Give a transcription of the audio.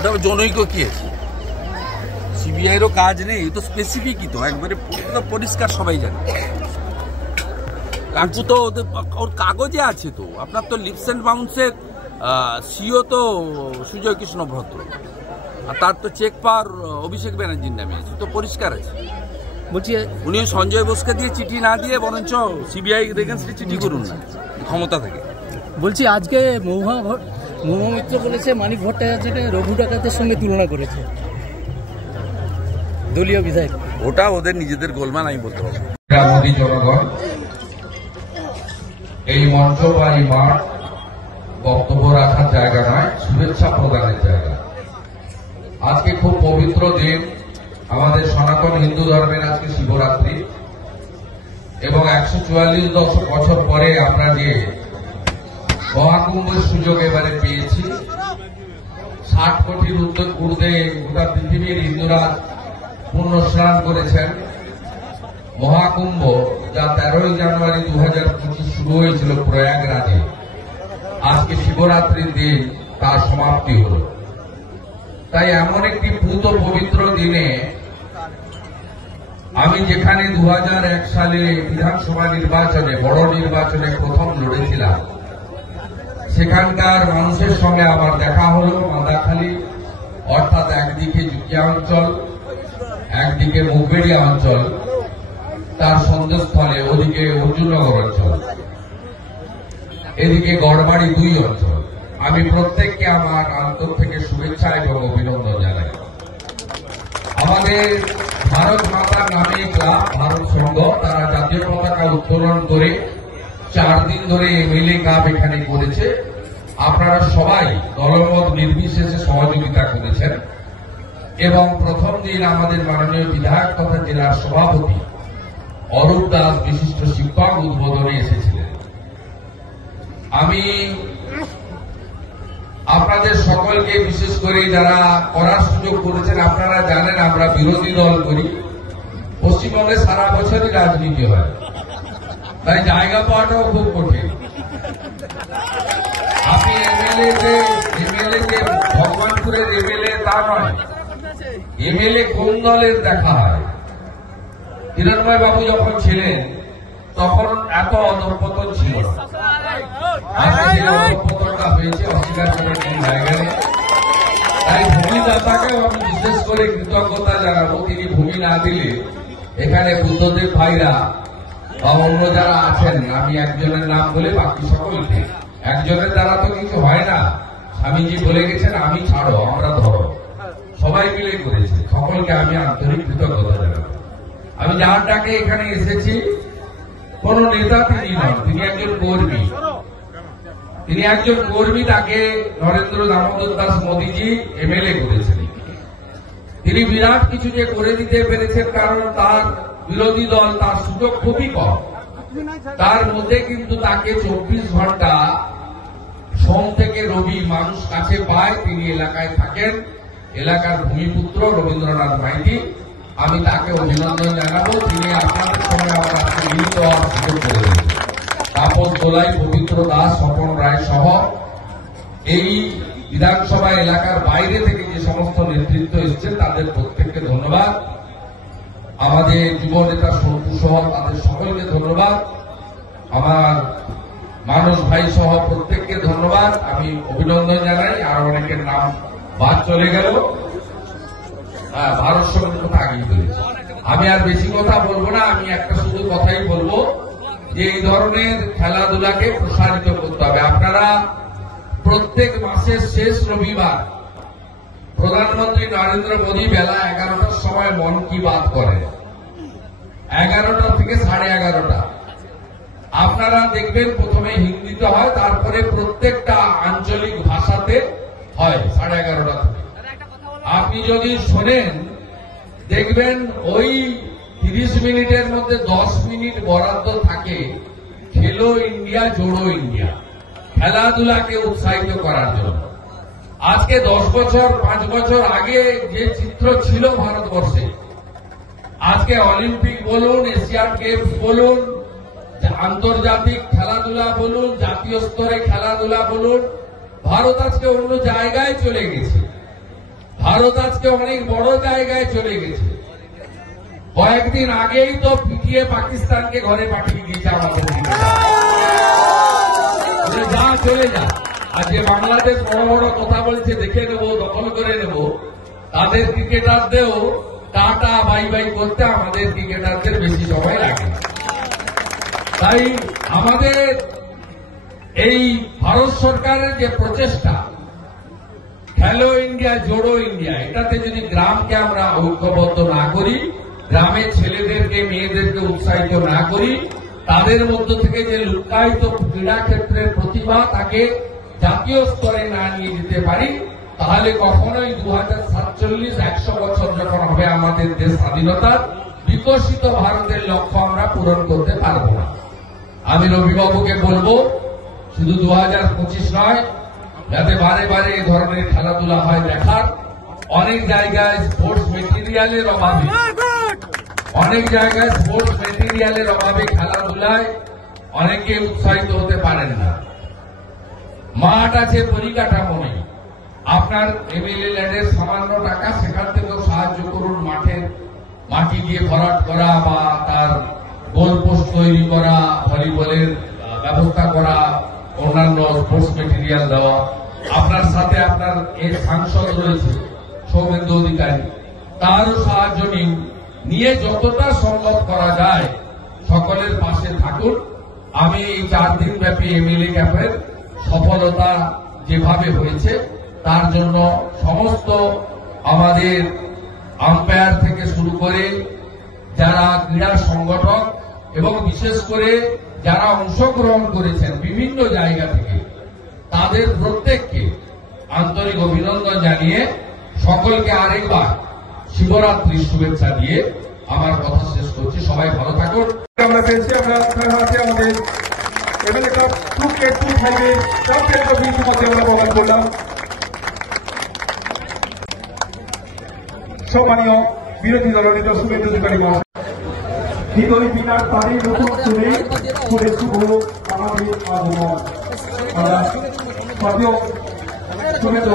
ওটা জনৈক কি আছে, সিবিআইয়েরও কাজ নেই, তো স্পেসিফিকই তো একবারে পরিষ্কার, সবাই জানে। কাকু তো ওর কাগজে আছে তো, আপনার তো লিপস অ্যান্ড বাউন্সের সিও তো সুজয় কৃষ্ণ ভদ্র, আর তার তো চেক পাওয়ার অভিষেক ব্যানার্জির নামে আছে, তো পরিষ্কার আছে। বলছি উনি সঞ্জয় বোসকে দিয়ে চিঠি না দিয়ে বরঞ্চ সিবিআই এগেন্স্টে চিঠি করুন না, ক্ষমতা থেকে। বলছি আজকে মহুয়া মিত্র বলেছে মানিক ভট্টাচার্যকে রঘু ডাকাতের সঙ্গে তুলনা করেছে দলীয় বিধায়ক। ওটা ওদের নিজেদের গোলমাল, আমি বলতে পারবো। মোদী জনগণ, এই মঞ্চ বা এই মাঠ বক্তব্য রাখার জায়গা নয়, শুভেচ্ছা প্রদানের জায়গা। আজকে খুব পবিত্র দিন, আমাদের সনাতন হিন্দু ধর্মের আজকে শিবরাত্রি, এবং 144 বছর পরে আমরা যে মহাকুম্ভের সুযোগ এবারে পেয়েছি, 60 কোটির ঊর্ধ্বে গোটা পৃথিবীর হিন্দুরা পূর্ণ স্নান করেছেন। মহাকুম্ভ যা 13 জানুয়ারি 2025 শুরু হয়েছিল প্রয়াগরাজে, আজকে শিবরাত্রির দিন তার সমাপ্তি হল। তাই এমন একটি পূত পবিত্র দিনে আমি যেখানে 2001 সালে বিধানসভা নির্বাচনে, বড় নির্বাচনে প্রথম লড়েছিলাম, সেখানকার মানুষের সঙ্গে আমার দেখা হল। মাদাখালী অর্থাৎ একদিকে জুকিয়া অঞ্চল, একদিকে মুগবেড়িয়া অঞ্চল, তার সন্দেশস্থলে ওদিকে অর্জুননগর অঞ্চল, এদিকে গড়বাড়ি 2 অঞ্চল। আমি প্রত্যেককে আমার অন্তর থেকে শুভেচ্ছা এবং অভিনন্দন জানাই। আমাদের ভারত মাতার নামে ক্লাব ভারত সংঘ, তারা জাতীয় পতাকা উত্তোলন করে 4 দিন ধরে এমএলএ কাপ এখানে করেছে। আপনারা সবাই দলমত নির্বিশেষে সহযোগিতা করেছেন, এবং প্রথম দিন আমাদের মাননীয় বিধায়ক তথা জেলার সভাপতি অরূপ দাস বিশিষ্ট শিক্ষক উদ্বোধনে এসেছিলেন। আমি আপনাদের সকলকে, বিশেষ করে যারা করার সুযোগ করেছেন, আপনারা জানেন আমরা বিরোধী দল করি, পশ্চিমবঙ্গে সারা বছরই রাজনীতি হয়, তাই জায়গা পাওয়াটাও খুব কঠিন। আপনি এমএলএ যে ভগবানপুরের এমএলএ তা নয়, এমএলএ কোন দলের দেখা হয়। হিরণময় বাবু যখন ছিলেন তখন এত অধঃপতন ছিল, অধঃপতনটা হয়েছে, অস্বীকার করার কোন জায়গা নেই। তাই ভূমিদাতাকেও আমি বিশেষ করে কৃতজ্ঞতা জানাবো, তিনি ভূমি না দিলে এখানে বুদ্ধদেব ভাইরা বা অন্য যারা আছেন, আমি একজনের নাম বলে বাকি সকলকে, একজনের দ্বারা তো কিছু হয় না। স্বামীজি বলে গেছেন, আমি ছাড়ো আমরা ধরো, সবাই মিলে করেছে। সকলকে আমি আন্তরিক কৃতজ্ঞতা জানাবো। আমি যার ডাকে এখানে এসেছি, কোন নেতা তিনি নন, তিনি একজন কর্মী। তিনি একজন কর্মী, তাকে নরেন্দ্র দামোদর দাস মোদীজি এমএলএ করেছেন। তিনি বিরাট কিছু যে করে দিতে পেরেছেন, কারণ তার বিরোধী দল তার সুযোগ খুবই কম। তার মধ্যে কিন্তু তাকে 24 ঘন্টা সোম থেকে রবি মানুষ কাছে পায়, তিনি এলাকায় থাকেন। এলাকার ভূমিপুত্র রবীন্দ্রনাথ মাইতি, আমি তাকে অভিনন্দন জানাবো। তিনি আপনাদের সঙ্গে আমার আজকে মিলিত হওয়ার সুযোগ করে দিয়েছেন। তাপস দোলাই, পবিত্র দাস, স্বপন রায় সহ এই বিধানসভা এলাকার বাইরে থেকে যে সমস্ত নেতৃত্ব এসেছেন, তাদের প্রত্যেককে ধন্যবাদ। আমাদের যুব নেতা সন্তু সহ তাদের সকলকে ধন্যবাদ। আমার মানুষ ভাই সহ প্রত্যেককে ধন্যবাদ, আমি অভিনন্দন জানাই। আর অনেকের নাম বাদ চলে গেল, ভারত সঙ্গে কথা আগিয়ে ফেলেছে। আমি আর বেশি কথা বলবো না, আমি একটা শুধু কথাই বলবো যে এই ধরনের খেলাধুলাকে প্রসারিত করতে হবে। আপনারা প্রত্যেক মাসের শেষ রবিবার প্রধানমন্ত্রী নরেন্দ্র মোদী বেলা 11টার সময় মন কি বাত করেন, 11টা থেকে 11:30। আপনারা দেখবেন প্রথমে হিন্দিতে হয়, তারপরে প্রত্যেকটা আঞ্চলিক ভাষাতে হয় 11:30 থেকে। আপনি যদি শোনেন, দেখবেন ওই 30 মিনিটের মধ্যে 10 মিনিট বরাদ্দ থাকে খেলো ইন্ডিয়া জোড়ো ইন্ডিয়া, খেলাধুলাকে উৎসাহিত করার জন্য। আজকে 10 বছর 5 বছর আগে যে চিত্র ছিল ভারতবর্ষে, আজকে অলিম্পিক বলুন, এশিয়ান গেমস বলুন, আন্তর্জাতিক খেলাধুলা বলুন, জাতীয় স্তরে খেলাধুলা বলুন, ভারত আজকে অন্য জায়গায় চলে গেছে। ভারত আজকে অনেক বড় জায়গায় চলে গেছে। কয়েকদিন আগেই তো পিটিয়ে পাকিস্তানকে ঘরে পাঠিয়ে দিয়েছে আমাদের যা চলে যা। আর যে বাংলাদেশ বড় বড় কথা বলছে দেখে নেব, দখল করে নেব, তাদের ক্রিকেটারদেরও টাটা বাই বাই করতে আমাদের ক্রিকেটারদের বেশি সময় লাগে। তাই আমাদের এই ভারত সরকারের যে প্রচেষ্টা খেলো ইন্ডিয়া জোড়ো ইন্ডিয়া, এটাতে যদি গ্রামকে আমরা ঐক্যবদ্ধ না করি, গ্রামের ছেলেদেরকে মেয়েদেরকে উৎসাহিত না করি, তাদের মধ্য থেকে যে লুকায়িত ক্রীড়া ক্ষেত্রের প্রতিভা তাকে জাতীয় স্তরে না নিয়ে যেতে পারি, তাহলে কখনোই 2047 100 বছর যখন হবে আমাদের দেশ স্বাধীনতার, বিকশিত ভারতের লক্ষ্য আমরা পূরণ করতে পারব না। আমি রবিবাবুকে বলবো শুধু 2025 নয়, যাতে বারে বারে এই ধরনের খেলাধুলা হয় দেখার। অনেক জায়গায় স্পোর্টস মেটেরিয়ালের অভাবে খেলাধুলায় অনেকে উৎসাহিত হতে পারেন না। মাঠ আছে, পরিকাঠামো নেই। আপনার এমএলএ ল্যান্ডের সামান্য টাকা, সেখান থেকেও সাহায্য করুন। মাটি দিয়ে ভরাট করা বা তার গোল পোস্ট তৈরি করা, ভলিবলের ব্যবস্থা করা, অন্যান্য স্পোর্টস মেটেরিয়াল দেওয়া। আপনার সাথে আপনার এর সাংসদ রয়েছে সৌমেন্দু অধিকারী, তারও সাহায্য নিয়ে যতটা সম্ভব করা যায় সকলের পাশে থাকুন। আমি এই 4 দিন ব্যাপী এমএলএ ক্যাম্পের সফলতা যেভাবে হয়েছে তার জন্য সমস্ত আমাদের আম্পায়ার থেকে শুরু করে যারা ক্রীড়া সংগঠক এবং বিশেষ করে যারা অংশগ্রহণ করেছেন বিভিন্ন জায়গা থেকে, তাদের প্রত্যেককে আন্তরিক অভিনন্দন জানিয়ে সকলকে আরেকবার শিবরাত্রির শুভেচ্ছা দিয়ে আমার কথা শেষ করছি। সবাই ভালো থাকুন। আমরা পেয়েছি, আমরা আমাদের MLA cup 2K25 champion trophy ইতিমধ্যে আমরা প্রদান করলাম। সম্মানীয় বিরোধী দলনেতা শুভেন্দু অধিকারী মহাশয়, হৃদয় বিনার তারই নতুন শুনে শুভ আমাদের আগমন। আমরা শুভেন্দু